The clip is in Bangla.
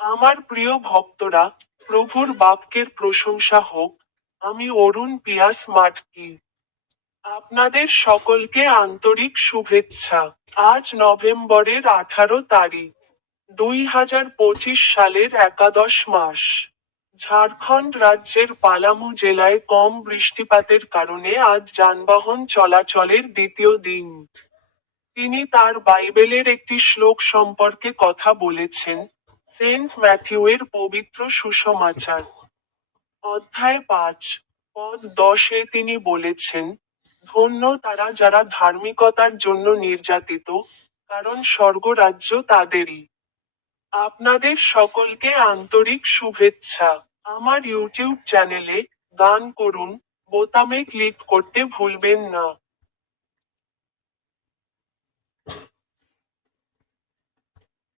আমার প্রিয় ভক্তরা, প্রভুর বাক্যের প্রশংসা হোক, আমি অরুণ পিয়াস মাটকি। আপনাদের সকলকে আন্তরিক শুভেচ্ছা। আজ নভেম্বরের আঠারো তারিখ, দুই হাজার পঁচিশ সালের একাদশ মাস। ঝাড়খণ্ড রাজ্যের পালামু জেলায় কম বৃষ্টিপাতের কারণে আজ যানবাহন চলাচলের দ্বিতীয় দিন। তিনি তার বাইবেলের একটি শ্লোক সম্পর্কে কথা বলেছেন সেন্ট ম্যাথিউয়ের পবিত্র সুসমাচার। অধ্যায় পাঁচ, পদ দশে তিনি বলেছেন, ধন্য তারা যারা ধার্মিকতার জন্য নির্যাতিত, কারণ স্বর্গরাজ্য তাদেরই। আপনাদের সকলকে আন্তরিক শুভেচ্ছা। আমার ইউটিউব চ্যানেলে গান করুন, বোতামে ক্লিক করতে ভুলবেন না।